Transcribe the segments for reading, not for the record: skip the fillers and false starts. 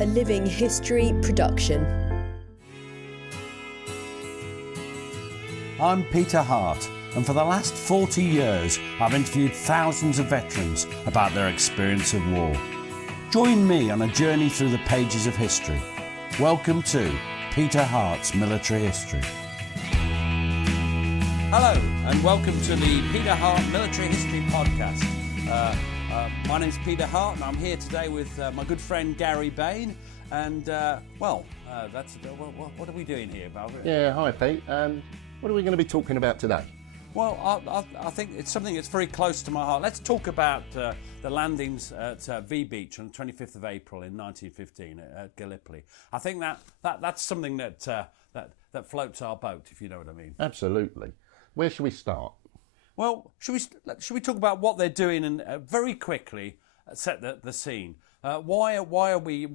a living history production. I'm Peter Hart, and for the last 40 years I've interviewed thousands of veterans about their experience of war. Join me on a journey through the pages of history. Welcome to Peter Hart's Military History. Hello, and welcome to the Peter Hart Military History Podcast. My name's Peter Hart, and I'm here today with my good friend Gary Bain. And, what are we doing here, Val? Yeah, hi Pete. What are we going to be talking about today? Well, I think it's something that's very close to my heart. Let's talk about the landings at V Beach on the 25th of April in 1915 at Gallipoli. I think that's something that floats our boat, if you know what I mean. Absolutely. Where should we start? Well, should we talk about what they're doing and very quickly set the scene? Why are we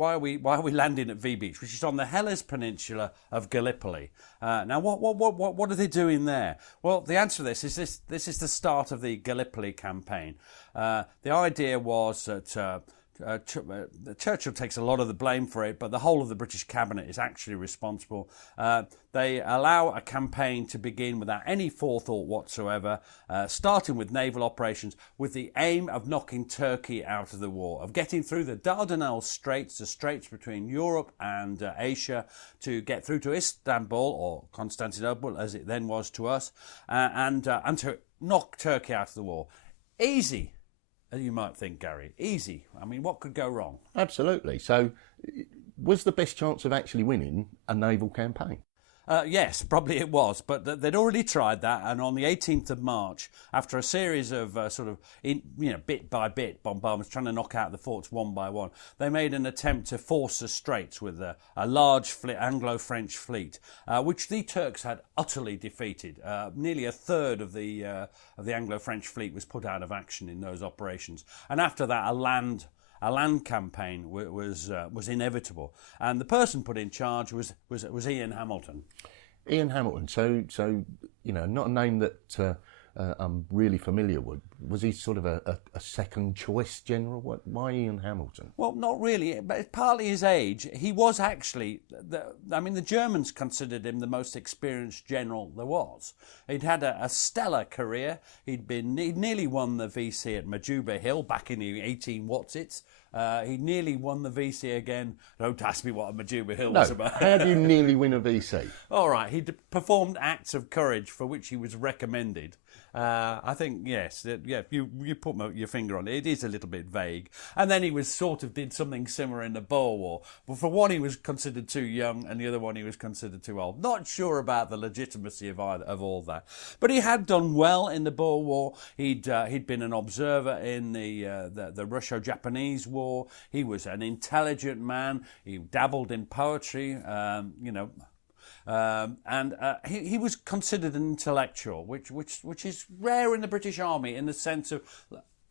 landing at V Beach, which is on the Helles Peninsula of Gallipoli? Now, what are they doing there? Well, the answer to this is the start of the Gallipoli campaign. The idea was that Churchill takes a lot of the blame for it, but the whole of the British cabinet is actually responsible. They allow a campaign to begin without any forethought whatsoever, starting with naval operations with the aim of knocking Turkey out of the war, of getting through the Dardanelles Straits, the straits between Europe and Asia, to get through to Istanbul, or Constantinople as it then was to us, and to knock Turkey out of the war. Easy. As you might think, Gary. Easy. I mean, what could go wrong? Absolutely. So, was the best chance of actually winning a naval campaign? Yes, probably it was, but they'd already tried that, and on the 18th of March, after a series of bit by bit bombardments, trying to knock out the forts one by one, they made an attempt to force the straits with a large Anglo-French fleet, which the Turks had utterly defeated. Nearly a third of the Anglo-French fleet was put out of action in those operations, and after that, a land campaign was inevitable, and the person put in charge was Ian Hamilton. Ian Hamilton. So not a name that I'm really familiar with. Was he sort of a second choice general? Why Ian Hamilton? Well, not really, but it's partly his age. He was actually, the Germans considered him the most experienced general there was. He'd had a stellar career. He'd nearly won the VC at Majuba Hill back in the 18 he nearly won the VC again. Don't ask me what a Majuba Hill was about. How do you nearly win a VC? All right, he performed acts of courage for which he was recommended. I think, yes, you put your finger on it. It is a little bit vague. And then he did something similar in the Boer War. But for one, he was considered too young, and the other one, he was considered too old. Not sure about the legitimacy of all that. But he had done well in the Boer War. He'd been an observer in the Russo-Japanese War. He was an intelligent man. He dabbled in poetry, he was considered an intellectual, which is rare in the British Army, in the sense of,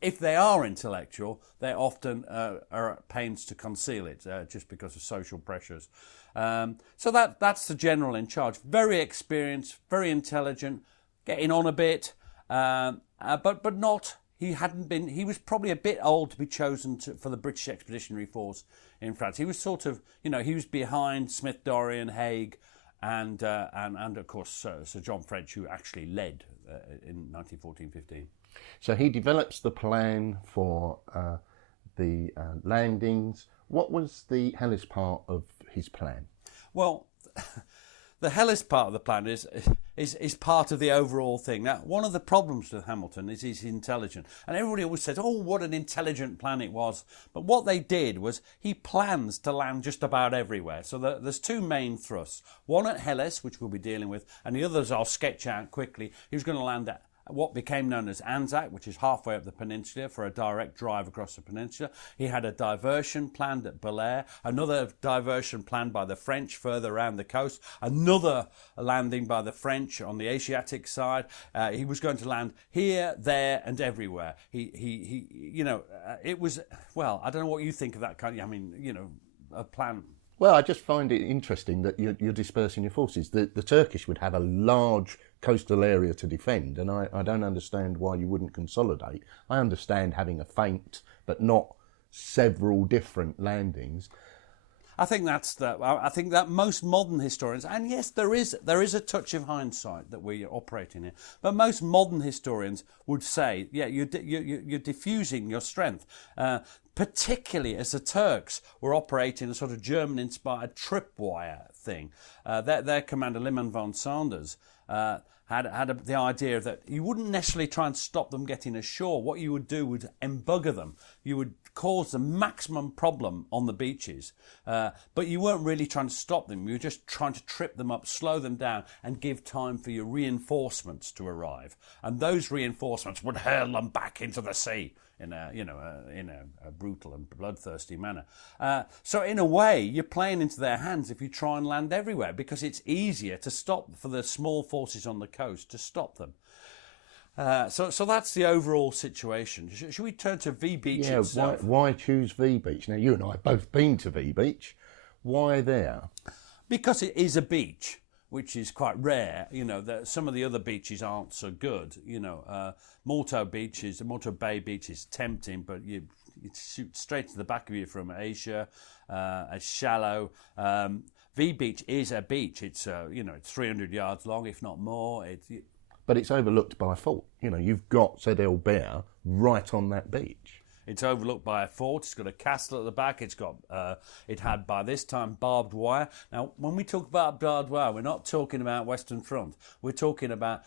if they are intellectual, they often are at pains to conceal it just because of social pressures. So that's the general in charge. Very experienced, very intelligent, getting on a bit, but not. He hadn't been. He was probably a bit old to be chosen for the British Expeditionary Force in France. He was sort of, he was behind Smith, Dorrien, Haig, and of course Sir John French, who actually led in 1914-15. So he develops the plan for the landings. What was the Helles part of his plan? Well, the Helles part of the plan is part of the overall thing. Now, one of the problems with Hamilton is he's intelligent. And everybody always says, oh, what an intelligent plan it was. But what they did was he plans to land just about everywhere. So there's two main thrusts. One at Helles, which we'll be dealing with, and the others I'll sketch out quickly. He was going to land at what became known as Anzac, which is halfway up the peninsula, for a direct drive across the peninsula. He had a diversion planned at Belair, another diversion planned by the French further around the coast, another landing by the French on the Asiatic side. He was going to land here, there, and everywhere. It was, well, I don't know what you think of that kind of, a plan. Well, I just find it interesting that you're dispersing your forces. The Turkish would have a large coastal area to defend, and I don't understand why you wouldn't consolidate. I understand having a feint, but not several different landings. I think I think that most modern historians, and yes, there is a touch of hindsight that we operate in here, but most modern historians would say, yeah, you're diffusing your strength, particularly as the Turks were operating a sort of German-inspired tripwire thing. Their commander Liman von Sanders had the idea that you wouldn't necessarily try and stop them getting ashore. What you would do would embugger them. You would cause the maximum problem on the beaches, but you weren't really trying to stop them. You were just trying to trip them up, slow them down, and give time for your reinforcements to arrive. And those reinforcements would hurl them back into the sea in a brutal and bloodthirsty manner. So in a way, you're playing into their hands if you try and land everywhere, because it's easier to stop for the small forces on the coast to stop them. So that's the overall situation. Should we turn to V Beach itself? Why choose V Beach? Now, you and I have both been to V Beach. Why there? Because it is a beach, which is quite rare. Some of the other beaches aren't so good. Morto Bay Beach is tempting, but you shoot straight to the back of you from Asia. It's shallow. V Beach is a beach. It's it's 300 yards long, if not more. But it's overlooked by a fort. You've got Sed El Bear right on that beach. It's overlooked by a fort. It's got a castle at the back. It had by this time barbed wire. Now, when we talk about barbed wire, we're not talking about Western Front. We're talking about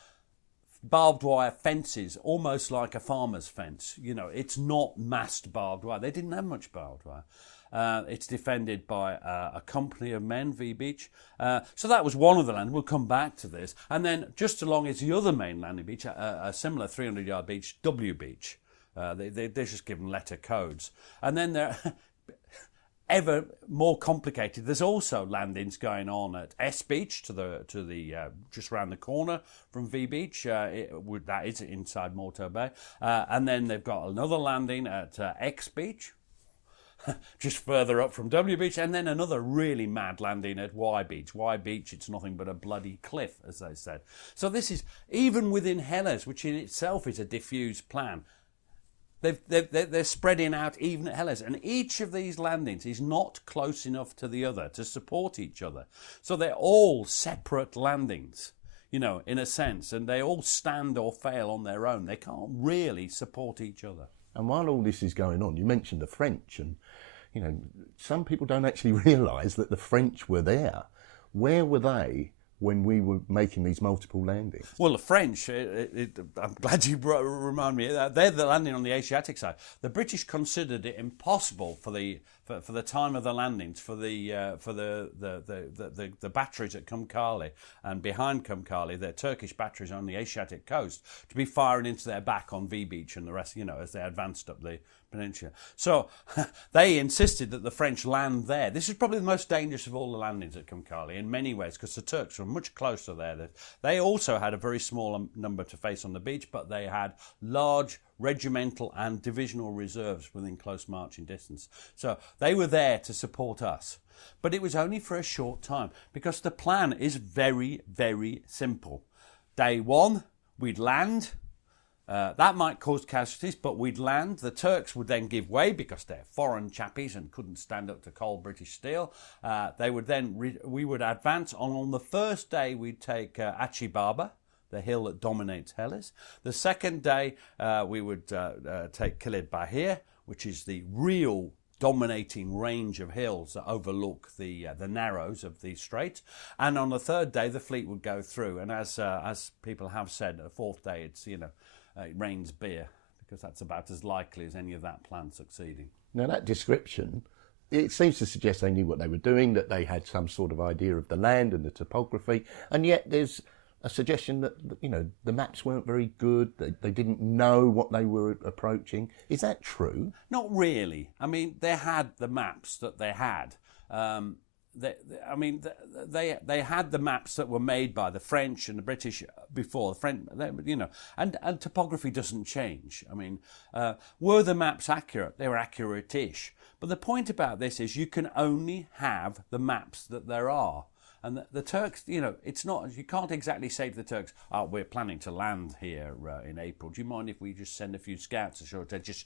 barbed wire fences, almost like a farmer's fence. It's not massed barbed wire. They didn't have much barbed wire. It's defended by a company of men, V Beach. So that was one of the landings. We'll come back to this. And then just along is the other main landing beach, a similar 300-yard beach, W Beach. They're just given letter codes. And then they're ever more complicated. There's also landings going on at S Beach to the just around the corner from V Beach. That is inside Morto Bay. And then they've got another landing at X Beach, just further up from W Beach, and then another really mad landing at Y Beach. Y Beach, it's nothing but a bloody cliff, as they said. So this is, even within Helles, which in itself is a diffused plan, they're spreading out even at Helles, and each of these landings is not close enough to the other to support each other. So they're all separate landings, in a sense, and they all stand or fail on their own. They can't really support each other. And while all this is going on, you mentioned the French, and some people don't actually realise that the French were there. Where were they when we were making these multiple landings? Well, the French, I'm glad you remind me, they're the landing on the Asiatic side. The British considered it impossible for the time of the landings for the batteries at Kumkali and behind Kumkali, their Turkish batteries on the Asiatic coast, to be firing into their back on V Beach and the rest, as they advanced up the peninsula. So they insisted that the French land there. This is probably the most dangerous of all the landings at Kumkali in many ways, because the Turks were much closer there. They also had a very small number to face on the beach, but they had large regimental and divisional reserves within close marching distance. So they were there to support us. But it was only for a short time, because the plan is very, very simple. Day one, we'd land. That might cause casualties, but we'd land. The Turks would then give way because they're foreign chappies and couldn't stand up to cold British steel. They would then we would advance on the first day. We'd take Achibaba, the hill that dominates Helles. The second day we would take Kilid Bahir, which is the real dominating range of hills that overlook the narrows of the strait. And on the third day, the fleet would go through. And as people have said, the fourth day, it's it rains beer, because that's about as likely as any of that plan succeeding. Now, that description, it seems to suggest they knew what they were doing, that they had some sort of idea of the land and the topography, and yet there's a suggestion that the maps weren't very good. They didn't know what they were approaching. Is that true? Not really. I mean, they had the maps that they had. They had the maps that were made by the French and the British before. The French, and topography doesn't change. I mean, were the maps accurate? They were accurate-ish. But the point about this is you can only have the maps that there are. And the Turks, it's not, you can't exactly say to the Turks, oh, we're planning to land here in April. Do you mind if we just send a few scouts ashore to just,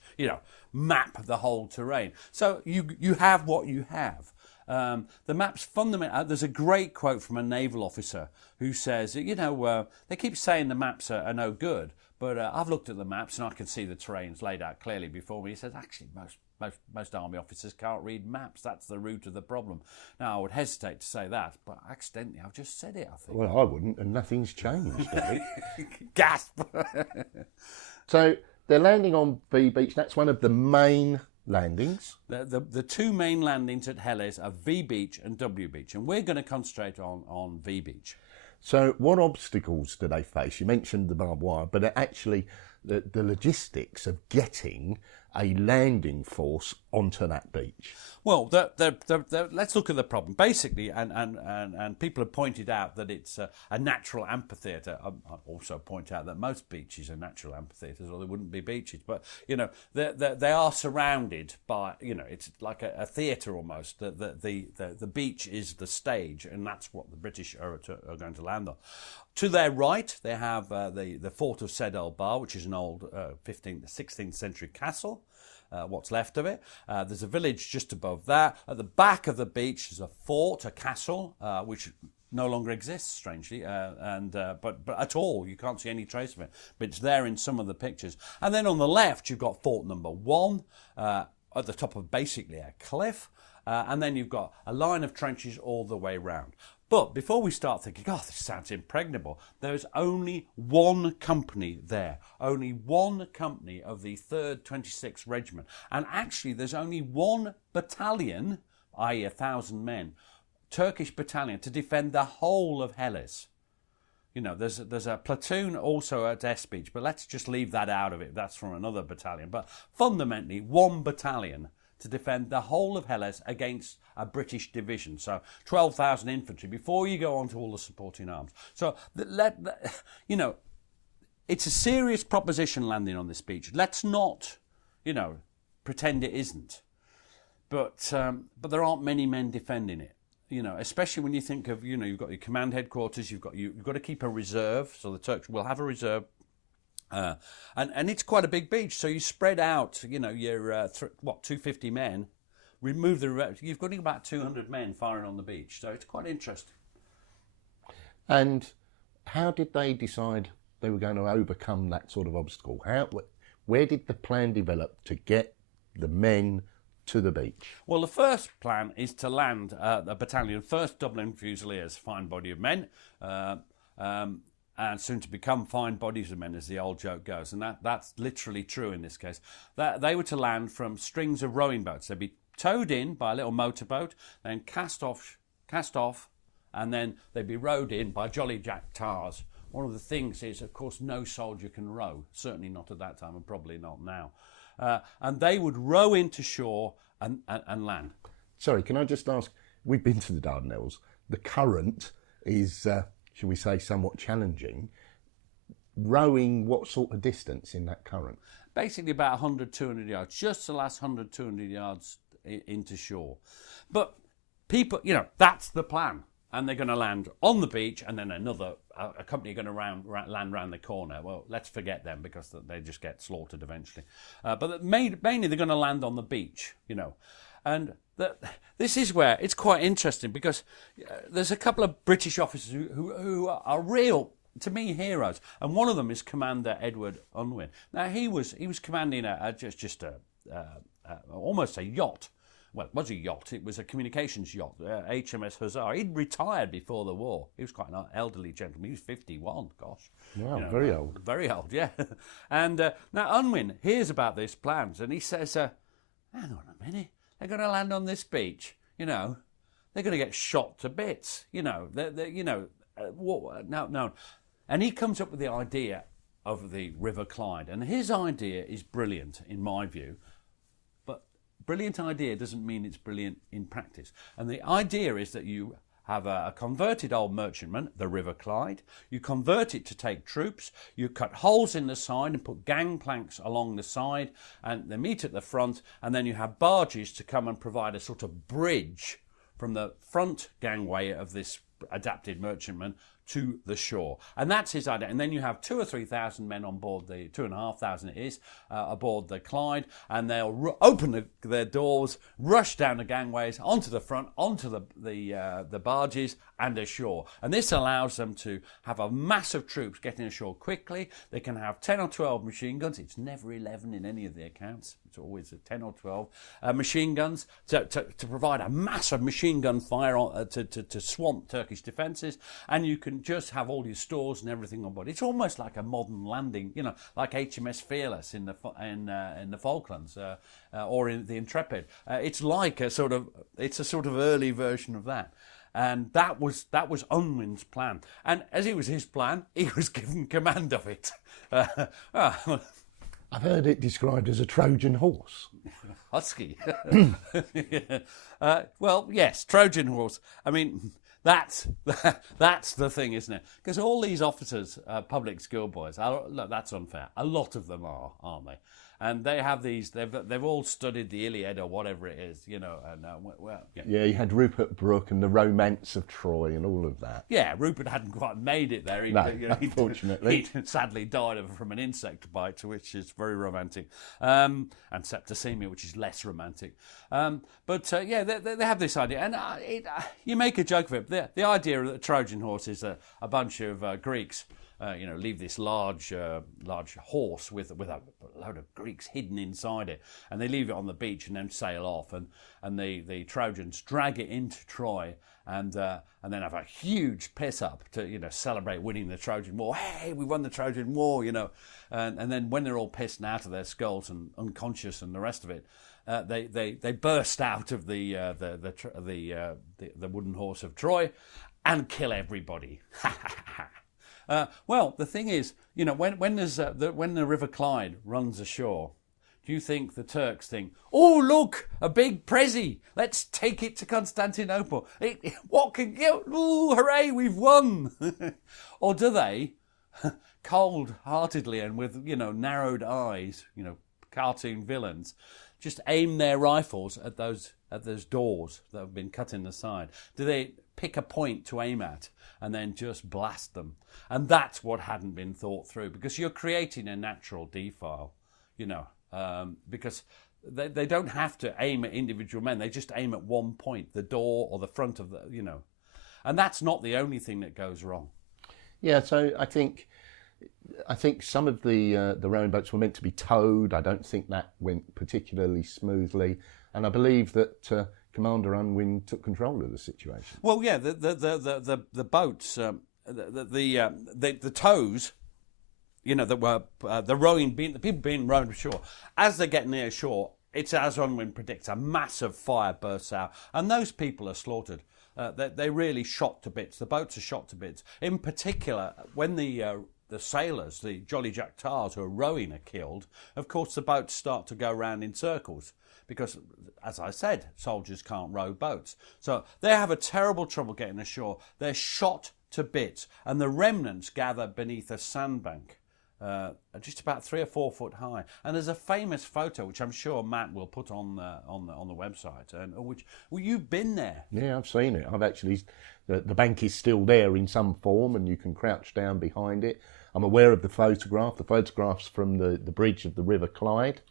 map the whole terrain? So you have what you have. The maps fundamentally. There's a great quote from a naval officer who says, they keep saying the maps are no good, but I've looked at the maps and I can see the terrains laid out clearly before me. He says, actually, most army officers can't read maps. That's the root of the problem. Now, I would hesitate to say that, but accidentally, I've just said it, I think. Well, I wouldn't, and nothing's changed. Gasp! So they're landing on V Beach. That's one of the main landings. The two main landings at Helles are V Beach and W Beach, and we're going to concentrate on V Beach. So what obstacles do they face? You mentioned the barbed wire, but actually the logistics of getting a landing force onto that beach. Well, let's look at the problem. Basically, and people have pointed out that it's a natural amphitheatre. I also point out that most beaches are natural amphitheatres, or they wouldn't be beaches. But, they are surrounded by, it's like a theatre almost. The beach is the stage, and that's what the British are going to land on. To their right, they have the fort of Sed el Bar, which is an old 16th century castle. What's left of it. There's a village just above that. At the back of the beach is a fort, a castle, which no longer exists, strangely, but at all. You can't see any trace of it, but it's there in some of the pictures. And then on the left, you've got Fort Number 1 at the top of basically a cliff, and then you've got a line of trenches all the way round. But before we start thinking, oh, this sounds impregnable, there's only one company there, only one company of the 3rd 26th Regiment. And actually, there's only one battalion, i.e. 1,000 men, Turkish battalion, to defend the whole of Helles. There's a platoon also at S Beach, but let's just leave that out of it. That's from another battalion. But fundamentally, one battalion to defend the whole of Helles against a British division. So 12,000 infantry before you go on to all the supporting arms. So, it's a serious proposition landing on this beach. Let's not, pretend it isn't. But there aren't many men defending it. Especially when you think of, you've got your command headquarters, you've got to keep a reserve. So the Turks will have a reserve. And it's quite a big beach, so you spread out, your 250 men, remove you've got about 200 men firing on the beach, so it's quite interesting. And how did they decide they were going to overcome that sort of obstacle? Where did the plan develop to get the men to the beach? Well, the first plan is to land a battalion, 1st Dublin Fusiliers, fine body of men, and soon to become fine bodies of men, as the old joke goes. And that's literally true in this case. That they were to land from strings of rowing boats. They'd be towed in by a little motorboat, then cast off, and then they'd be rowed in by Jolly Jack tars. One of the things is, of course, no soldier can row. Certainly not at that time, and probably not now. And they would row into shore and land. Sorry, can I just ask, we've been to the Dardanelles. The current is... shall we say, somewhat challenging. Rowing what sort of distance in that current? Basically about 100, 200 yards, just the last 100, 200 yards into shore. But people, that's the plan. And they're going to land on the beach, and then a company are going to land round the corner. Well, let's forget them because they just get slaughtered eventually. But mainly they're going to land on the beach, And this is where it's quite interesting because there's a couple of British officers who are real, to me, heroes, and one of them is Commander Edward Unwin. Now he was commanding almost a yacht. Well, it was a yacht. It was a communications yacht, HMS Hussar. He'd retired before the war. He was quite an elderly gentleman. He was 51. Gosh, wow, very old. Very old, yeah. And now Unwin hears about these plans, and he says, "Hang on a minute. They're going to land on this beach, they're going to get shot to bits, no. And he comes up with the idea of the River Clyde, and his idea is brilliant in my view, but brilliant idea doesn't mean it's brilliant in practice. And the idea is that you have a converted old merchantman, the River Clyde. You convert it to take troops. You cut holes in the side and put gangplanks along the side, and they meet at the front, and then you have barges to come and provide a sort of bridge from the front gangway of this adapted merchantman to the shore. And that's his idea. And then you have 2,000 or 3,000 men on board, the 2,500 it is, aboard the Clyde, and they'll open their doors, rush down the gangways, onto the front, onto the barges, and ashore. And this allows them to have a mass of troops getting ashore quickly. They can have 10 or 12 machine guns. It's never 11 in any of the accounts. It's always 10 or 12 machine guns to provide a massive machine gun fire to swamp Turkish defences. And you can just have all your stores and everything on board. It's almost like a modern landing, like HMS Fearless in the Falklands or in the Intrepid. It's a sort of early version of that. And that was Unwin's plan. And as it was his plan, he was given command of it. I've heard it described as a Trojan horse. Husky. Well, yes, Trojan horse. I mean, that's the thing, isn't it? Because all these officers, public schoolboys, look, that's unfair. A lot of them are, aren't they? And they have these. They've all studied the Iliad or whatever it is, And yeah, you had Rupert Brooke and the Romance of Troy and all of that. Yeah, Rupert hadn't quite made it there. Unfortunately, he sadly died from an insect bite, which is very romantic, and septicemia, which is less romantic. But they have this idea, and you make a joke of it. The idea of the Trojan horse is a bunch of Greeks. Leave this large horse with a load of Greeks hidden inside it, and they leave it on the beach and then sail off, and the Trojans drag it into Troy, and then have a huge piss up to celebrate winning the Trojan War. Hey, we won the Trojan War, and then when they're all pissed out of their skulls and unconscious and the rest of it, they burst out of the wooden horse of Troy and kill everybody. Well, the thing is, when the River Clyde runs ashore, do you think the Turks think, oh, look, a big Prezi, let's take it to Constantinople? What can get? Ooh, hooray, we've won! Or do they, cold-heartedly and with, narrowed eyes, cartoon villains, just aim their rifles at those doors that have been cut in the side? Do they pick a point to aim at and then just blast them? And that's what hadn't been thought through, because you're creating a natural defile, because they don't have to aim at individual men. They just aim at one point, the door or the front of and that's not the only thing that goes wrong. Yeah, so I think some of the rowing boats were meant to be towed. I don't think that went particularly smoothly, and I believe that Commander Unwin took control of the situation. Well, yeah, the boats, the tows, that were the rowing, the people being rowed ashore. As they get near shore, it's as Unwin predicts, a massive fire bursts out, and those people are slaughtered. They really shot to bits. The boats are shot to bits. In particular, when the sailors, the Jolly Jack Tars who are rowing, are killed, of course the boats start to go round in circles. Because, as I said, soldiers can't row boats. So they have a terrible trouble getting ashore. They're shot to bits, and the remnants gather beneath a sandbank, just about 3 or 4 foot high. And there's a famous photo, which I'm sure Matt will put on the website, and you've been there. Yeah, I've seen it. I've actually, the bank is still there in some form, and you can crouch down behind it. I'm aware of the photograph. The photograph's from the bridge of the River Clyde.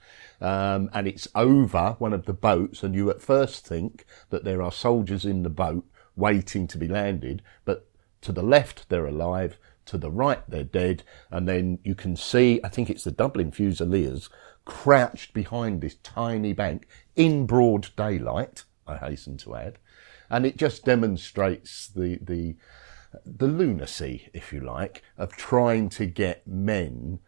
And it's over one of the boats, and you at first think that there are soldiers in the boat waiting to be landed, but to the left they're alive, to the right they're dead, and then you can see, I think it's the Dublin Fusiliers, crouched behind this tiny bank in broad daylight, I hasten to add, and it just demonstrates the lunacy, if you like, of trying to get men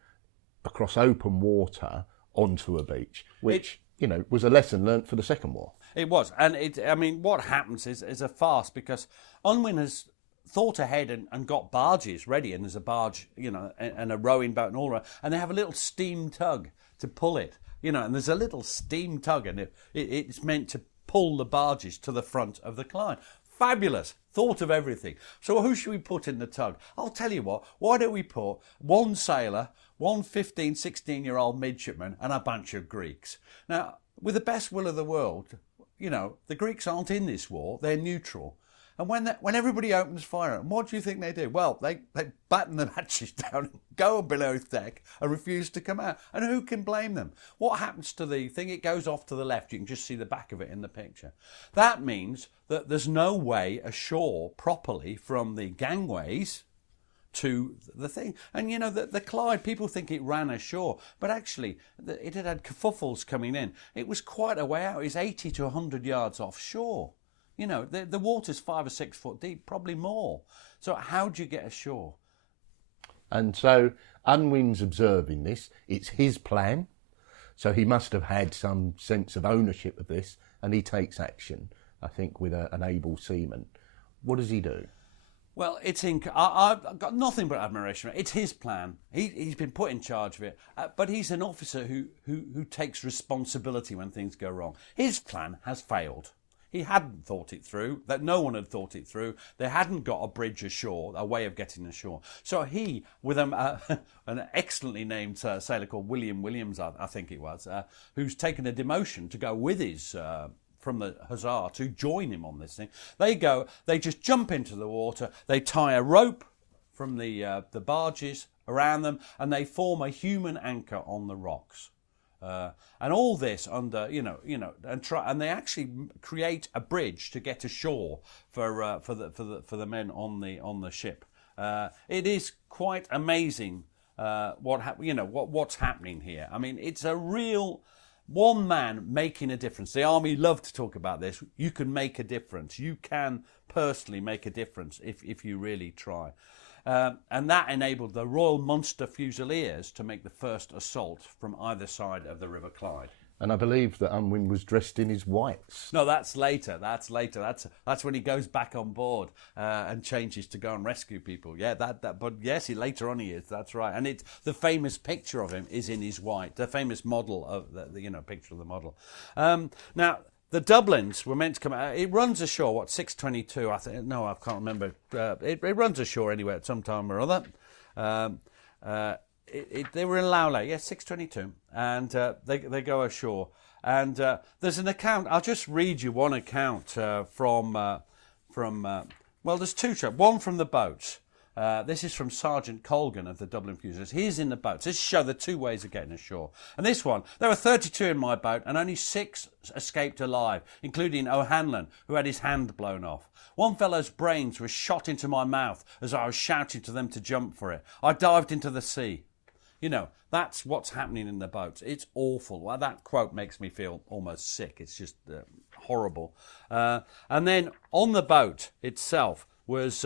across open water onto a beach, which, was a lesson learnt for the Second War. It was. And what happens is a farce, because Unwin has thought ahead and got barges ready, and there's a barge, and a rowing boat and all that, and they have a little steam tug to pull it, and there's a little steam tug, and it's meant to pull the barges to the front of the Clyde. Fabulous. Thought of everything. So who should we put in the tug? I'll tell you what, why don't we put one sailor, one 15, 16-year-old midshipman, and a bunch of Greeks. Now, with the best will of the world, the Greeks aren't in this war, they're neutral. And when everybody opens fire, what do you think they do? Well, they batten the hatches down, go below deck, and refuse to come out. And who can blame them? What happens to the thing? It goes off to the left. You can just see the back of it in the picture. That means that there's no way ashore properly from the gangways to the thing. And you know, the Clyde, people think it ran ashore, but actually it had kerfuffles coming in. It was quite a way out. It's 80 to 100 yards offshore. You know, the water's 5 or 6 foot deep, probably more. So how do you get ashore? And so Unwin's observing this. It's his plan. So he must have had some sense of ownership of this, and he takes action, I think, with an able seaman. What does he do? Well, I've got nothing but admiration. It's his plan. He's been put in charge of it, but he's an officer who takes responsibility when things go wrong. His plan has failed. He hadn't thought it through, that no one had thought it through. They hadn't got a bridge ashore, a way of getting ashore. So he, with an excellently named sailor called William Williams, I think it was, who's taken a demotion to go with his... from the Hussar to join him on this thing. They just jump into the water, they tie a rope from the barges around them, and they form a human anchor on the rocks. And all this under, and they actually create a bridge to get ashore for the men on the ship. It is quite amazing what's happening here. I mean, it's a real one man making a difference. The army love to talk about this. You can make a difference. You can personally make a difference if you really try. And that enabled the Royal Munster Fusiliers to make the first assault from either side of the River Clyde. And I believe that Unwin was dressed in his whites. No, that's later. That's when he goes back on board and changes to go and rescue people. Yeah, But yes, later on he is. That's right. And the famous picture of him is in his white. The famous model of the picture of the model. Now. The Dublins were meant to come out. It runs ashore, 6:22? I think. No, I can't remember. It runs ashore anyway at some time or other. They were in Lowley, 6:22, and they go ashore. And there's an account. I'll just read you one account from. There's two. One from the boats. This is from Sergeant Colgan of the Dublin Fusiliers. He's in the boats. This shows the two ways of getting ashore. And this one, there were 32 in my boat and only 6 escaped alive, including O'Hanlon, who had his hand blown off. One fellow's brains were shot into my mouth as I was shouting to them to jump for it. I dived into the sea. You know, that's what's happening in the boats. It's awful. Well, that quote makes me feel almost sick. It's just horrible. And then on the boat itself was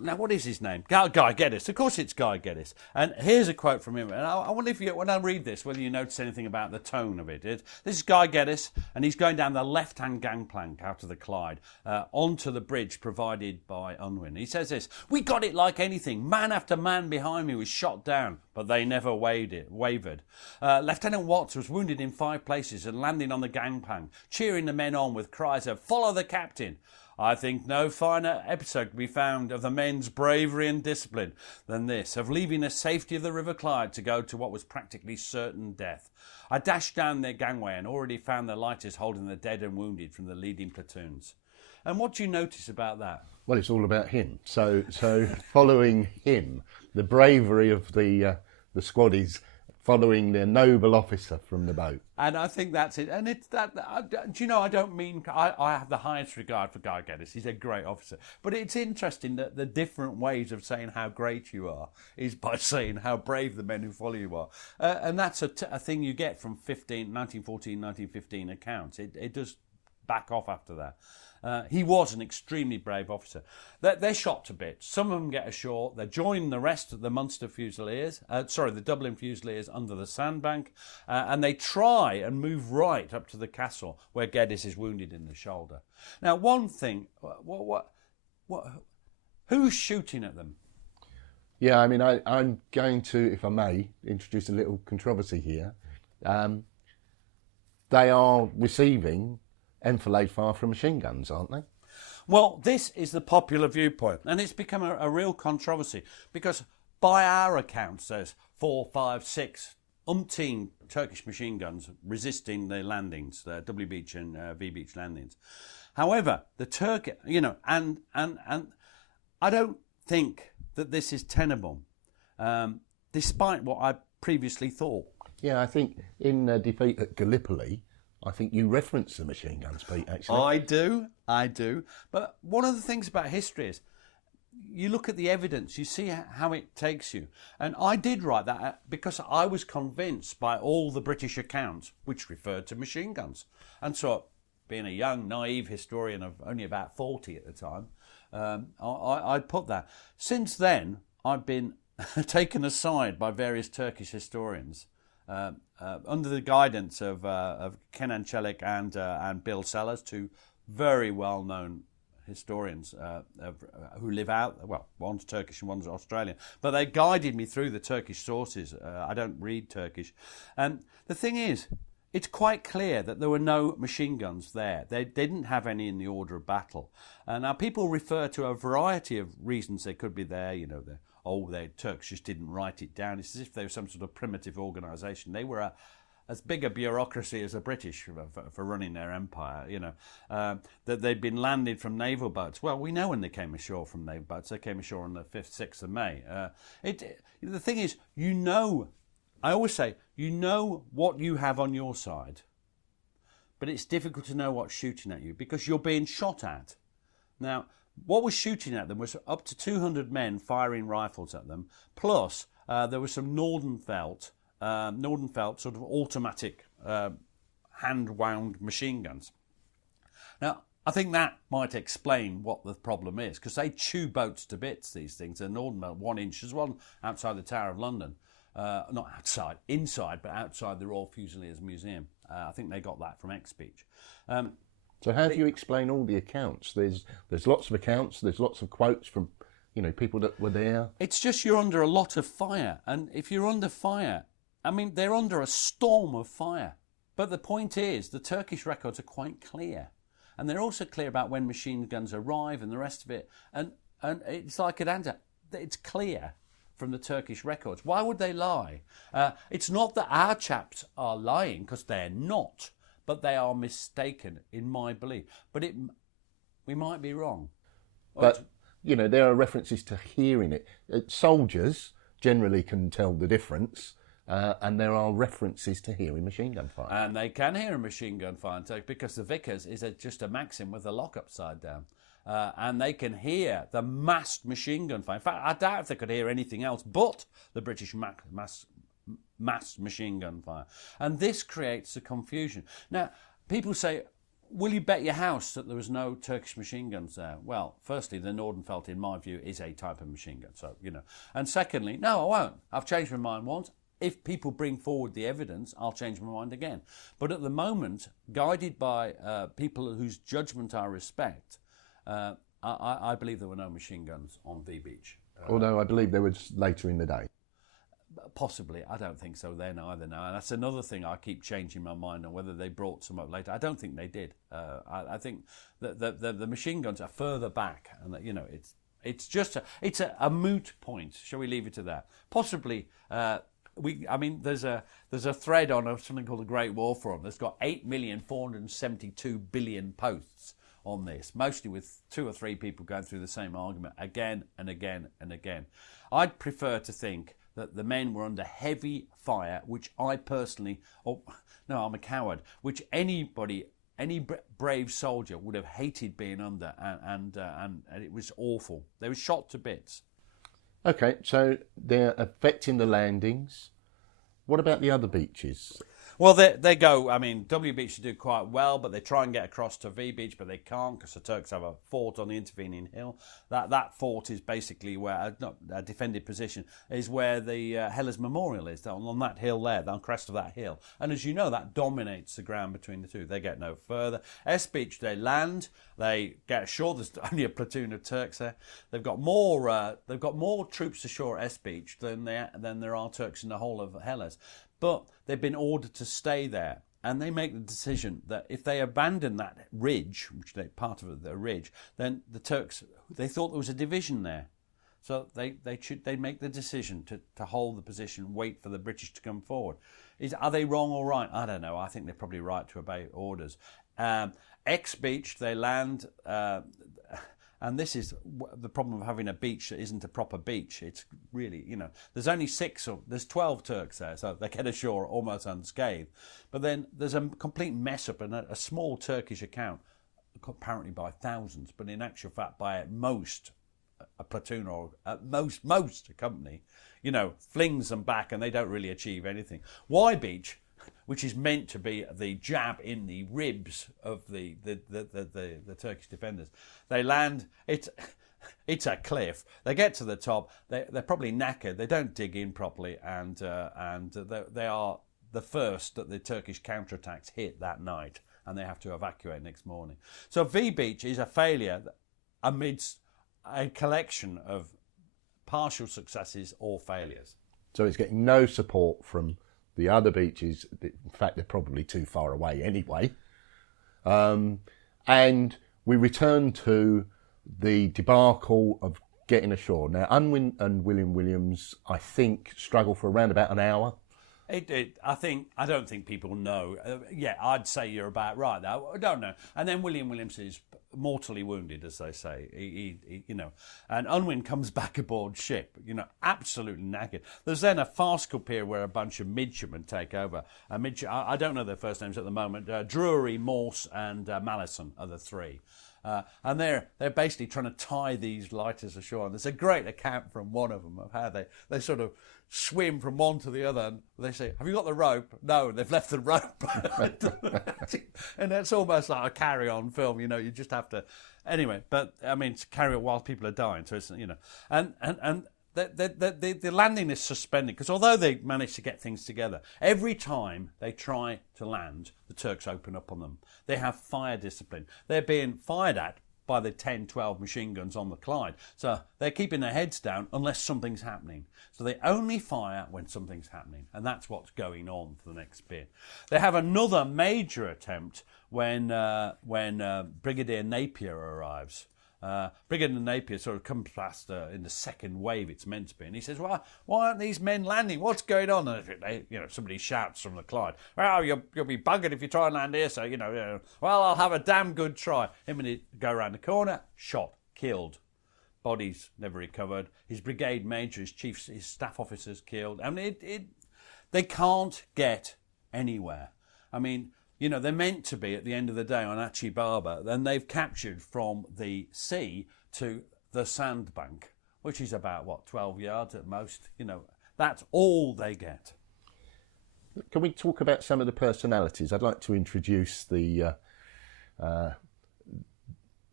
now what is his name? Guy Geddes. Of course it's Guy Geddes. And here's a quote from him. And I wonder if when I read this, whether you notice anything about the tone of it. This is Guy Geddes, and he's going down the left-hand gangplank out of the Clyde onto the bridge provided by Unwin. He says this: "We got it like anything. Man after man behind me was shot down, but they never wavered. Lieutenant Watts was wounded in 5 places and landing on the gangplank, cheering the men on with cries of 'Follow the captain!' I think no finer episode could be found of the men's bravery and discipline than this, of leaving the safety of the River Clyde to go to what was practically certain death. I dashed down their gangway and already found the lighters holding the dead and wounded from the leading platoons." And what do you notice about that? Well, it's all about him. So following him, the bravery of the squaddies following their noble officer from the boat. And I think that's it. And it's that. Do you know? I don't mean I have the highest regard for Guy Geddes. He's a great officer. But it's interesting that the different ways of saying how great you are is by saying how brave the men who follow you are. And that's a thing you get from 1914, 1915 accounts. It does back off after that. He was an extremely brave officer. They're shot to bits. Some of them get ashore. They join the rest of the Munster Fusiliers, the Dublin Fusiliers under the sandbank, and they try and move right up to the castle where Geddes is wounded in the shoulder. Now, one thing, who's shooting at them? Yeah, I mean, I'm going to, if I may, introduce a little controversy here. They are receiving enfilade fire from machine guns, aren't they? Well, this is the popular viewpoint, and it's become a real controversy because by our accounts there's 4, 5, 6 umpteen Turkish machine guns resisting the landings, the W Beach and V Beach landings. However, the Turk, and I don't think that this is tenable, despite what I previously thought. Yeah, I think in defeat at Gallipoli, I think you referenced the machine guns, Pete, actually. I do. But one of the things about history is you look at the evidence, you see how it takes you. And I did write that because I was convinced by all the British accounts which referred to machine guns. And so, being a young, naive historian of only about 40 at the time, I put that. Since then, I've been taken aside by various Turkish historians under the guidance of Kenan Çelik and Bill Sellers, two very well-known historians who live out, well, one's Turkish and one's Australian, but they guided me through the Turkish sources. I don't read Turkish. And the thing is, it's quite clear that there were no machine guns there. They didn't have any in the order of battle. Now, people refer to a variety of reasons they could be there, the Turks just didn't write it down. It's as if they were some sort of primitive organisation. They were as big a bureaucracy as the British for running their empire, that they'd been landed from naval boats. Well, we know when they came ashore from naval boats. They came ashore on the 5th, 6th of May. The thing is, I always say, what you have on your side, but it's difficult to know what's shooting at you because you're being shot at. Now, what was shooting at them was up to 200 men firing rifles at them, plus there was some Nordenfelt sort of automatic hand-wound machine guns. Now, I think that might explain what the problem is, because they chew boats to bits, these things. And Nordenfelt 1 inch, there's one outside the Tower of London. Not outside, inside, but outside the Royal Fusiliers Museum. I think they got that from X-Beach. So how do you explain all the accounts? There's lots of accounts, there's lots of quotes from people that were there. It's just you're under a lot of fire. And if you're under fire, they're under a storm of fire. But the point is, the Turkish records are quite clear. And they're also clear about when machine guns arrive and the rest of it. And it's like an answer. It's clear from the Turkish records. Why would they lie? It's not that our chaps are lying, because they're not. But they are mistaken, in my belief. But we might be wrong. But, there are references to hearing it. Soldiers generally can tell the difference, and there are references to hearing machine gun fire. And they can hear a machine gun fire, because the Vickers is just a Maxim with the lock upside down. And they can hear the massed machine gun fire. In fact, I doubt if they could hear anything else but the British mass machine gun fire. And this creates a confusion. Now, people say, will you bet your house that there was no Turkish machine guns there? Well, firstly, the Nordenfelt, in my view, is a type of machine gun. So, And secondly, no, I won't. I've changed my mind once. If people bring forward the evidence, I'll change my mind again. But at the moment, guided by people whose judgment I respect, I believe there were no machine guns on V Beach. Although I believe there was later in the day. Possibly. I don't think so then either now. And that's another thing I keep changing my mind on, whether they brought some up later. I don't think they did. I think that the machine guns are further back, and that, it's just a moot point. Shall we leave it to that? Possibly. There's a thread on something called the Great War Forum that's got 8,472,000,000,000 posts on this, mostly with 2 or 3 people going through the same argument again and again and again. I'd prefer to think that the men were under heavy fire, which I personally, I'm a coward, which any brave soldier would have hated being under, and it was awful. They were shot to bits. Okay, so they're affecting the landings. What about the other beaches? Well, they go. W Beach do quite well, but they try and get across to V Beach, but they can't because the Turks have a fort on the intervening hill. That fort is basically where, not a defended position, is where the Hellers Memorial is, on that hill there, on the crest of that hill. And as you know, that dominates the ground between the two. They get no further. S Beach, they land, they get ashore. There's only a platoon of Turks there. They've got more troops ashore at S Beach than there are Turks in the whole of Hellers. But they've been ordered to stay there, and they make the decision that if they abandon that ridge, which they're part of the ridge, then the Turks, they thought there was a division there. So they make the decision to hold the position, wait for the British to come forward. Are they wrong or right? I don't know. I think they're probably right to obey orders. X beach, they land, and this is the problem of having a beach that isn't a proper beach. It's really, there's only there's 12 Turks there, so they get ashore almost unscathed. But then there's a complete mess up, and a small Turkish account, apparently by thousands, but in actual fact by at most a platoon or at most a company, flings them back, and they don't really achieve anything. Y beach, which is meant to be the jab in the ribs of the Turkish defenders. They land, it's a cliff. They get to the top, they're probably knackered, they don't dig in properly, and they are the first that the Turkish counterattacks hit that night, and they have to evacuate next morning. So V Beach is a failure amidst a collection of partial successes or failures. So it's getting no support from the other beaches. In fact, they're probably too far away anyway. And we return to the debacle of getting ashore. Now, Unwin and William Williams, I think, struggle for around about an hour. I don't think people know. I'd say you're about right though. I don't know. And then William Williams is mortally wounded, as they say. He and Unwin comes back aboard ship, absolutely knackered. There's then a farcical period where a bunch of midshipmen take over. I don't know their first names at the moment. Drury, Morse, and Malleson are the three. And they're basically trying to tie these lighters ashore. And there's a great account from one of them of how they sort of swim from one to the other, and they say, "Have you got the rope?" No, they've left the rope. And that's almost like a carry-on film, you just have to anyway. But I mean, to carry on while people are dying, so it's and the landing is suspended, because although they manage to get things together, every time they try to land, the Turks open up on them. They have fire discipline. They're being fired at by the 10, 12 machine guns on the Clyde. So they're keeping their heads down unless something's happening. So they only fire when something's happening. And that's what's going on for the next bit. They have another major attempt when Brigadier Napier arrives. Brigadier Napier sort of comes past in the second wave it's meant to be, and he says, "Well, why aren't these men landing? What's going on?" And somebody shouts from the Clyde, "Well, you'll be buggered if you try and land here, so well, I'll have a damn good try." Him and he go around the corner, shot, killed, bodies never recovered. His brigade major, his staff officers killed. I mean, they can't get anywhere. I mean, they're meant to be at the end of the day on Achi Baba, then they've captured from the sea to the sandbank, which is about 12 yards at most. That's all they get. Can we talk about some of the personalities? I'd like to introduce the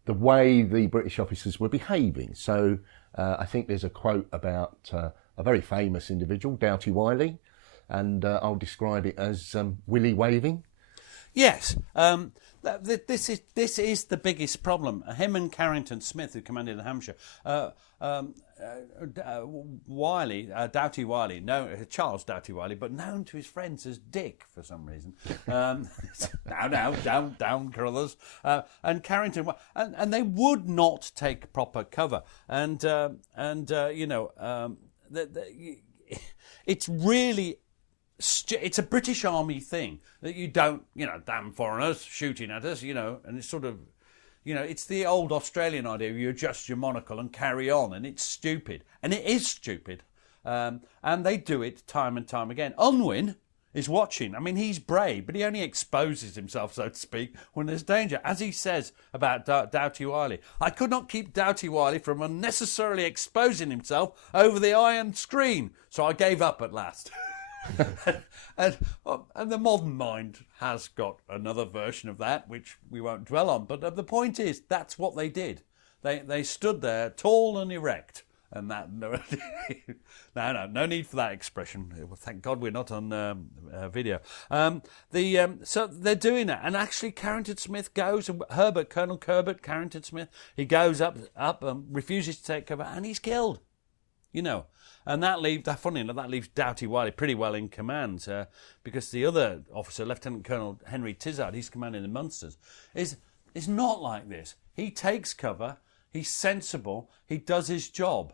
way the British officers were behaving. So I think there's a quote about a very famous individual, Doughty Wiley, and I'll describe it as Willy waving. Yes, this is the biggest problem. Him and Carrington Smith, who commanded in Hampshire, Doughty Wiley, Charles Doughty Wiley, but known to his friends as Dick for some reason. Down, Carruthers, and Carrington, and they would not take proper cover, it's really. It's a British Army thing that you don't, damn foreigners shooting at us, and it's sort of, it's the old Australian idea of you adjust your monocle and carry on, and it's stupid. And it is stupid. And they do it time and time again. Unwin is watching. I mean, he's brave, but he only exposes himself, so to speak, when there's danger. As he says about Doughty Wiley, "I could not keep Doughty Wiley from unnecessarily exposing himself over the iron screen, so I gave up at last." and the modern mind has got another version of that, which we won't dwell on. But the point is, that's what they did. They stood there, tall and erect, and that no need for that expression. Well, thank God we're not on video. So they're doing that, and actually Carrington Smith goes, and Colonel Herbert Carrington Smith, he goes up, refuses to take cover, and he's killed. And that leaves Doughty Wiley pretty well in command, because the other officer, Lieutenant Colonel Henry Tizard, he's commanding the Munsters, is not like this. He takes cover, he's sensible, he does his job.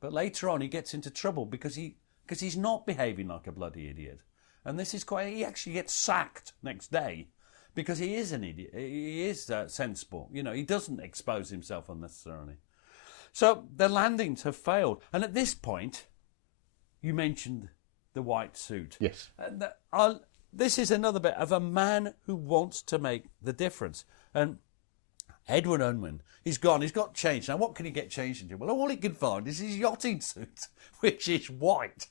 But later on, he gets into trouble because he's not behaving like a bloody idiot. And this is he actually gets sacked next day because he is an idiot. He is sensible. He doesn't expose himself unnecessarily. So the landings have failed. And at this point, you mentioned the white suit. Yes. This is another bit of a man who wants to make the difference. And Edward Unwin, he's gone. He's got changed. Now, what can he get changed into? Well, all he can find is his yachting suit, which is white.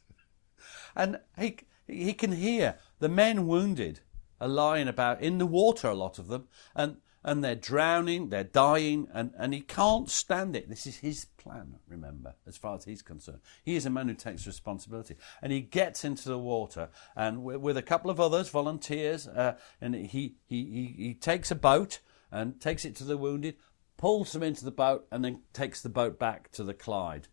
And he can hear the men wounded are lying about in the water, a lot of them, and they're drowning, they're dying, and he can't stand it. This is his plan, remember, as far as he's concerned. He is a man who takes responsibility. And he gets into the water, and with a couple of others, volunteers, and he takes a boat and takes it to the wounded, pulls them into the boat, and then takes the boat back to the Clyde.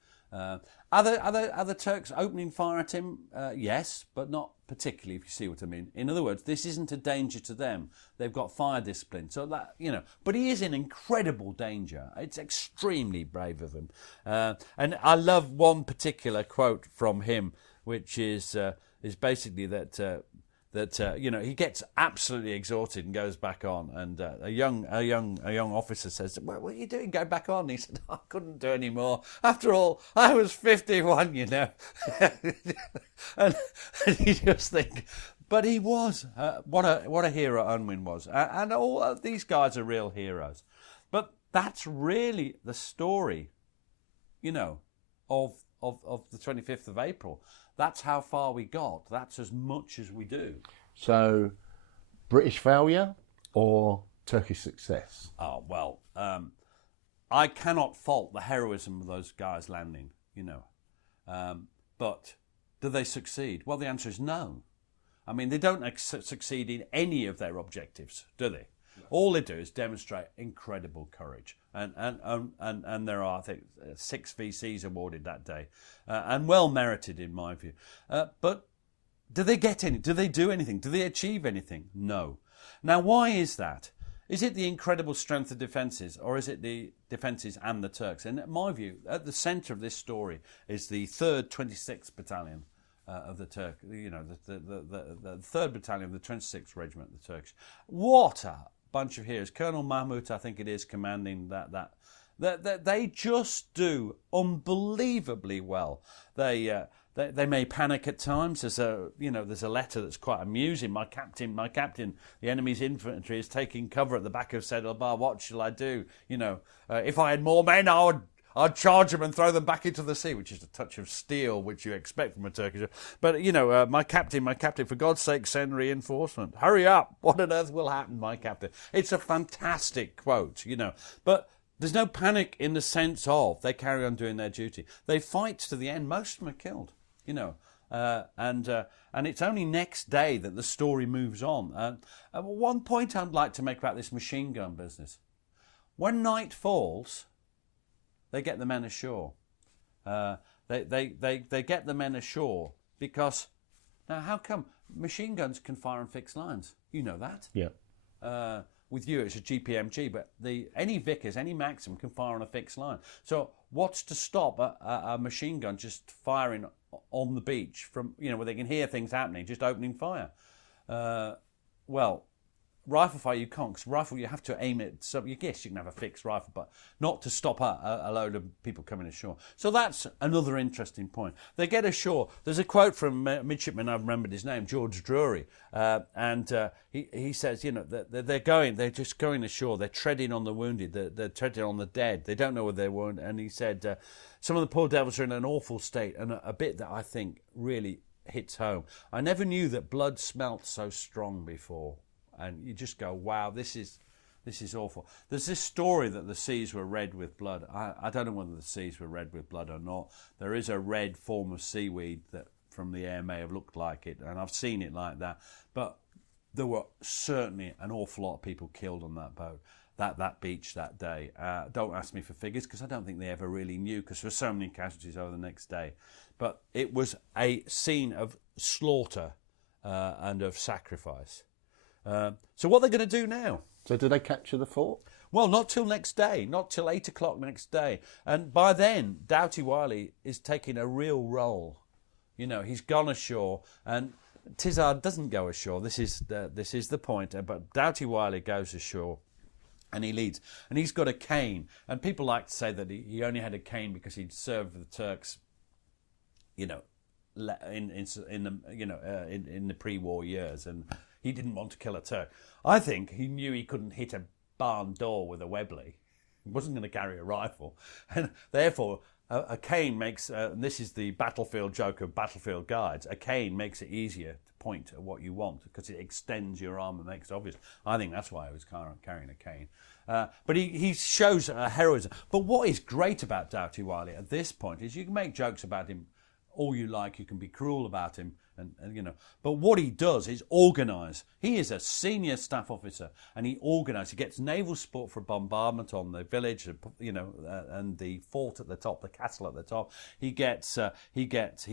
Other Turks opening fire at him? Yes, but not particularly, if you see what I mean. In other words, this isn't a danger to them. They've got fire discipline. So that, but he is in incredible danger. It's extremely brave of him. And I love one particular quote from him, which is basically that he gets absolutely exhausted and goes back on, and a young officer says, "What are you doing? Go back on." And he said, "I couldn't do any more. After all, I was 51, and you just think, but he was what a hero Unwin was, and all these guys are real heroes. But that's really the story, of the 25th of April. That's how far we got. That's as much as we do. So, British failure or Turkish success? Oh, well, I cannot fault the heroism of those guys landing, but do they succeed? Well, the answer is no. I mean, they don't succeed in any of their objectives, do they? All they do is demonstrate incredible courage. And there are, I think, 6 VCs awarded that day, and well merited in my view. But do they get any? Do they do anything? Do they achieve anything? No. Now, why is that? Is it the incredible strength of defences, or is it the defences and the Turks? And in my view, at the centre of this story is the 3rd 26th Battalion of the Turk. The 3rd Battalion of the 26th Regiment of the Turkish. What a bunch of heroes. Colonel Mahmut, I think it is, commanding that they just do unbelievably well. They may panic at times. There's a letter that's quite amusing. My captain, the enemy's infantry is taking cover at the back of Sedilbar. What shall I do? If I had more men, I'd charge them and throw them back into the sea, which is a touch of steel, which you expect from a Turkish. But, my captain, for God's sake, send reinforcement. Hurry up. What on earth will happen, my captain? It's a fantastic quote, But there's no panic in the sense of they carry on doing their duty. They fight to the end. Most of them are killed, and it's only next day that the story moves on. One point I'd like to make about this machine gun business. When night falls, they get the men ashore. They get the men ashore because, now how come machine guns can fire on fixed lines? You know that. Yeah. With you, it's a GPMG, but any Vickers, any Maxim can fire on a fixed line. So what's to stop a machine gun just firing on the beach from, where they can hear things happening, just opening fire? Well, rifle fire you can't, because rifle you have to aim it. So yes, you can have a fixed rifle, but not to stop a load of people coming ashore. So that's another interesting point. They get ashore. There's a quote from midshipman, I've remembered his name, George Drury, and he says, they're just going ashore. They're treading on the wounded. They're treading on the dead. They don't know where they're wounded. And he said, some of the poor devils are in an awful state. And a bit that I think really hits home. I never knew that blood smelt so strong before. And you just go, wow, this is awful. There's this story that the seas were red with blood. I don't know whether the seas were red with blood or not. There is a red form of seaweed that from the air may have looked like it, and I've seen it like that. But there were certainly an awful lot of people killed on that boat, that beach that day. Don't ask me for figures, because I don't think they ever really knew, because there were so many casualties over the next day. But it was a scene of slaughter and of sacrifice. So what they're going to do now? So do they capture the fort? Well, not till next day, not till 8 o'clock next day. And by then, Doughty Wiley is taking a real role. You know, he's gone ashore, and Tizard doesn't go ashore. This is the point. But Doughty Wiley goes ashore, and he leads. And he's got a cane. And people like to say that he only had a cane because he'd served the Turks, you know, in the pre-war years, and he didn't want to kill a Turk. I think he knew he couldn't hit a barn door with a Webley. He wasn't going to carry a rifle, and therefore a cane makes. And this is the battlefield joke of battlefield guides. A cane makes it easier to point at what you want because it extends your arm and makes it obvious. I think that's why he was carrying a cane. But he shows heroism. But what is great about Doughty Wiley at this point is you can make jokes about him all you like, you can be cruel about him, and you know. But what he does is organise. He is a senior staff officer, and he organises. He gets naval support for bombardment on the village, you know, and the fort at the top, the castle at the top. He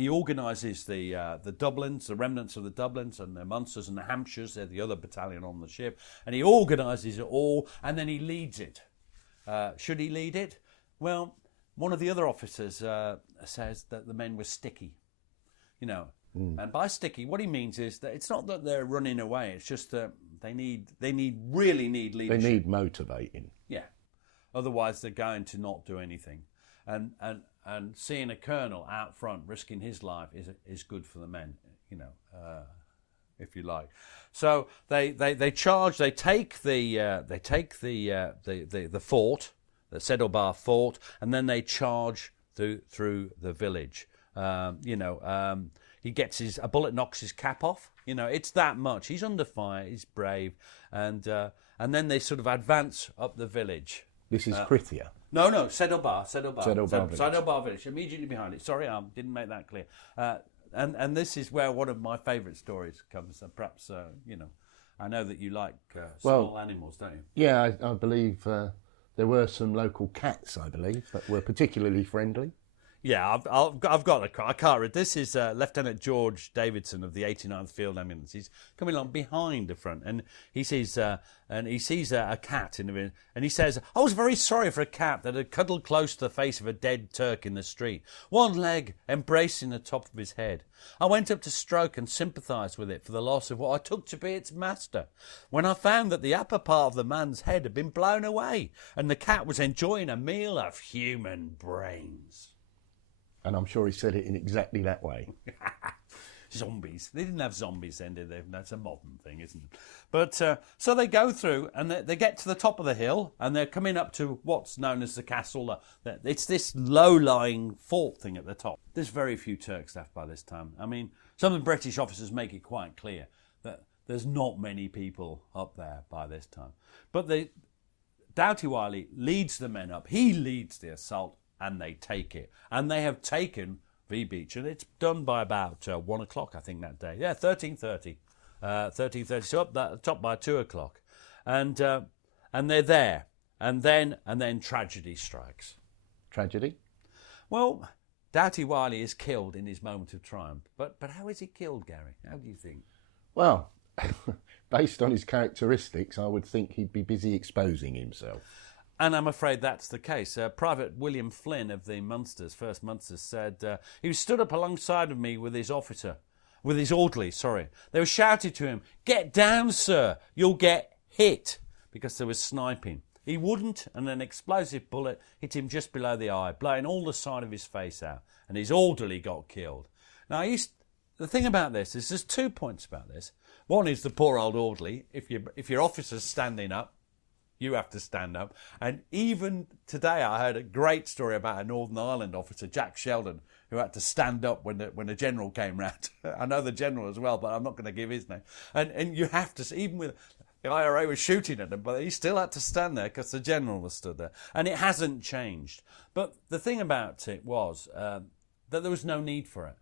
organises the Dublins, the remnants of the Dublins, and the Munsters and the Hampshires. They're the other battalion on the ship, and he organises it all, and then he leads it. Should he lead it? Well, one of the other officers says that the men were sticky, you know. And by sticky, what he means is that it's not that they're running away. It's just that they really need leadership. They need motivating. Yeah. Otherwise, they're going to not do anything. And seeing a colonel out front risking his life is good for the men, you know, if you like. So they charge. They take the fort, the Seddlebar fort, and then they charge through the village. He gets a bullet knocks his cap off. You know, it's that much. He's under fire. He's brave, and then they sort of advance up the village. This is Krithia. No, Seddlebar village, immediately behind it. Sorry, I didn't make that clear. And this is where one of my favourite stories comes. Perhaps you know, I know that you like small animals, don't you? Yeah, I believe there were some local cats, I believe, that were particularly friendly. Yeah, I've got I can't read. This is Lieutenant George Davidson of the 89th Field Ambulance. He's coming along behind the front, and he sees a cat in the, and he says, "I was very sorry for a cat that had cuddled close to the face of a dead Turk in the street, one leg embracing the top of his head. I went up to stroke and sympathised with it for the loss of what I took to be its master, when I found that the upper part of the man's head had been blown away, and the cat was enjoying a meal of human brains." And I'm sure he said it in exactly that way. Zombies. They didn't have zombies then, did they? That's a modern thing, isn't it? But so they go through, and they get to the top of the hill, and they're coming up to what's known as the castle. It's this low-lying fort thing at the top. There's very few Turks left by this time. I mean, some of the British officers make it quite clear that there's not many people up there by this time. But Doughty Wiley leads the men up. He leads the assault, and they take it. And they have taken V Beach, and it's done by about 1 o'clock, I think, that day. Yeah, 13:30. 13:30, so up that top by 2 o'clock. And they're there. And then tragedy strikes. Tragedy? Well, Doughty Wiley is killed in his moment of triumph. But how is he killed, Gary? How do you think? Well, based on his characteristics, I would think he'd be busy exposing himself. And I'm afraid that's the case. Private William Flynn of the Munsters, 1st Munsters, said, he stood up alongside of me with his orderly. They were shouting to him, "Get down, sir, you'll get hit," because there was sniping. He wouldn't, and an explosive bullet hit him just below the eye, blowing all the side of his face out, and his orderly got killed. Now, the thing about this is there's 2 points about this. One is the poor old orderly. If your officer's standing up, you have to stand up. And even today, I heard a great story about a Northern Ireland officer, Jack Sheldon, who had to stand up when the general came round. I know the general as well, but I'm not going to give his name. And you have to, even with the IRA was shooting at him, but he still had to stand there because the general was stood there. And it hasn't changed. But the thing about it was that there was no need for it.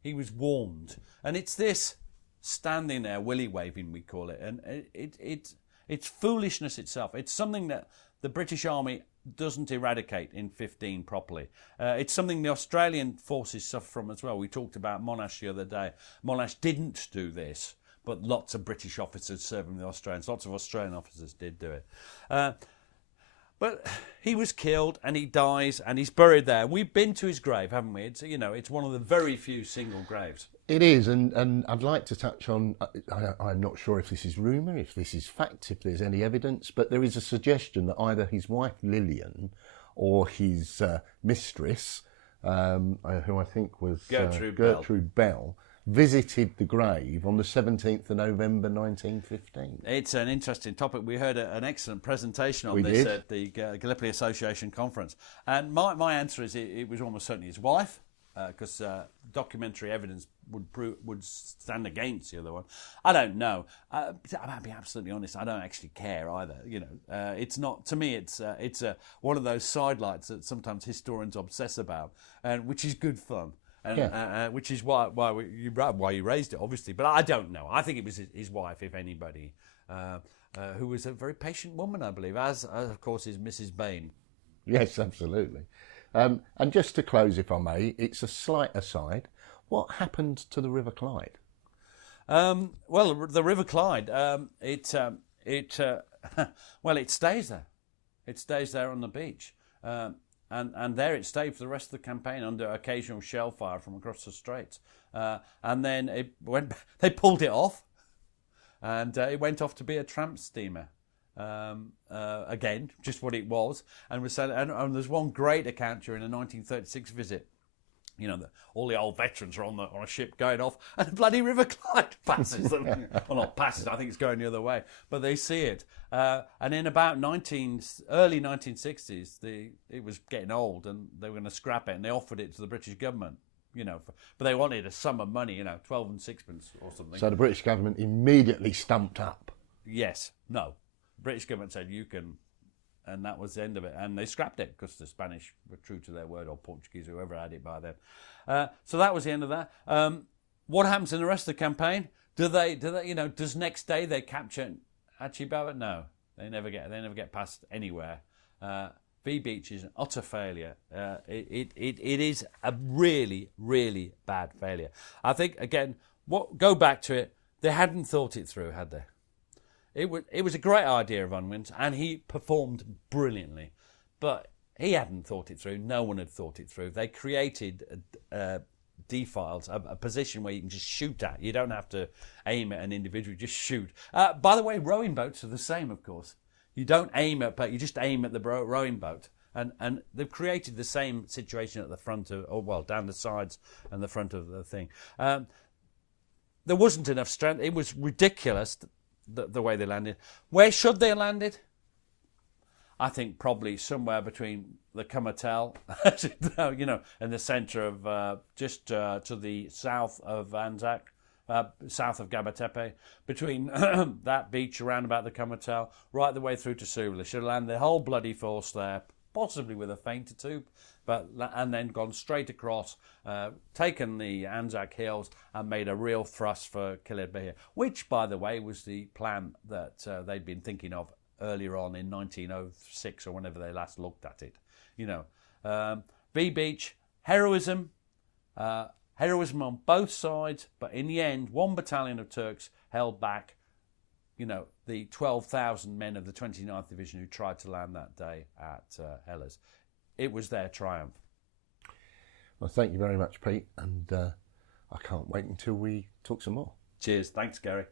He was warned. And it's this standing there, willy waving, we call it. And it's foolishness itself. It's something that the British Army doesn't eradicate in 15 properly. It's something the Australian forces suffer from as well. We talked about Monash the other day. Monash didn't do this, but lots of British officers serving the Australians. Lots of Australian officers did do it. But he was killed, and he dies, and he's buried there. We've been to his grave, haven't we? It's, it's one of the very few single graves. It is, and I'd like to touch on, I'm not sure if this is rumour, if this is fact, if there's any evidence, but there is a suggestion that either his wife Lillian or his mistress, who I think was Gertrude Bell, visited the grave on the 17th of November 1915. It's an interesting topic. We heard an excellent presentation on this at the Gallipoli Association conference. And my answer is it was almost certainly his wife, because documentary evidence would stand against the other one. I don't know. I'll be absolutely honest. I don't actually care either. It's not, to me. It's one of those sidelights that sometimes historians obsess about, and which is good fun. And, which is why you raised it, obviously. But I don't know. I think it was his wife, if anybody, who was a very patient woman, I believe, as of course is Mrs. Bain. Yes, absolutely. And just to close, if I may, it's a slight aside. What happened to the River Clyde? Well, the River Clyde, it stays there. It stays there on the beach. And there it stayed for the rest of the campaign under occasional shell fire from across the straits. And then they pulled it off, and it went off to be a tramp steamer. Again, just what it was. And there's one great account during a 1936 visit. All the old veterans are on a ship going off, and the bloody River Clyde passes them. Well, not passes, I think it's going the other way, but they see it. And in about early 1960s, it was getting old, and they were going to scrap it, and they offered it to the British government. But they wanted a sum of money, 12 and sixpence or something. So the British government immediately stumped up. Yes, no. The British government said you can. And that was the end of it. And they scrapped it because the Spanish were true to their word, or Portuguese, whoever had it by then. So that was the end of that. What happens in the rest of the campaign? Does next day they capture Archibald? No, they never get past anywhere. V Beach is an utter failure. It is a really, really bad failure. I think, again, go back to it. They hadn't thought it through, had they? It was a great idea of Unwin's, and he performed brilliantly. But he hadn't thought it through. No one had thought it through. They created defiles, a position where you can just shoot at. You don't have to aim at an individual, just shoot. By the way, rowing boats are the same, of course. You don't aim at, but you just aim at the rowing boat. And they've created the same situation at the front down the sides and the front of the thing. There wasn't enough strength. It was ridiculous. The way they landed. Where should they have landed? I think probably somewhere between the Comatel, in the centre of just to the south of Anzac, south of Gabatepe, between that beach around about the Comatel, right the way through to Suvla. They should have landed their whole bloody force there, possibly with a feint or two, and then gone straight across, taken the Anzac Hills and made a real thrust for Kilid Bahir, which, by the way, was the plan that they'd been thinking of earlier on in 1906 or whenever they last looked at it. V Beach, heroism on both sides, but in the end, one battalion of Turks held back, the 12,000 men of the 29th Division who tried to land that day at Helles. It was their triumph. Well, thank you very much, Pete, and I can't wait until we talk some more. Cheers. Thanks, Gary.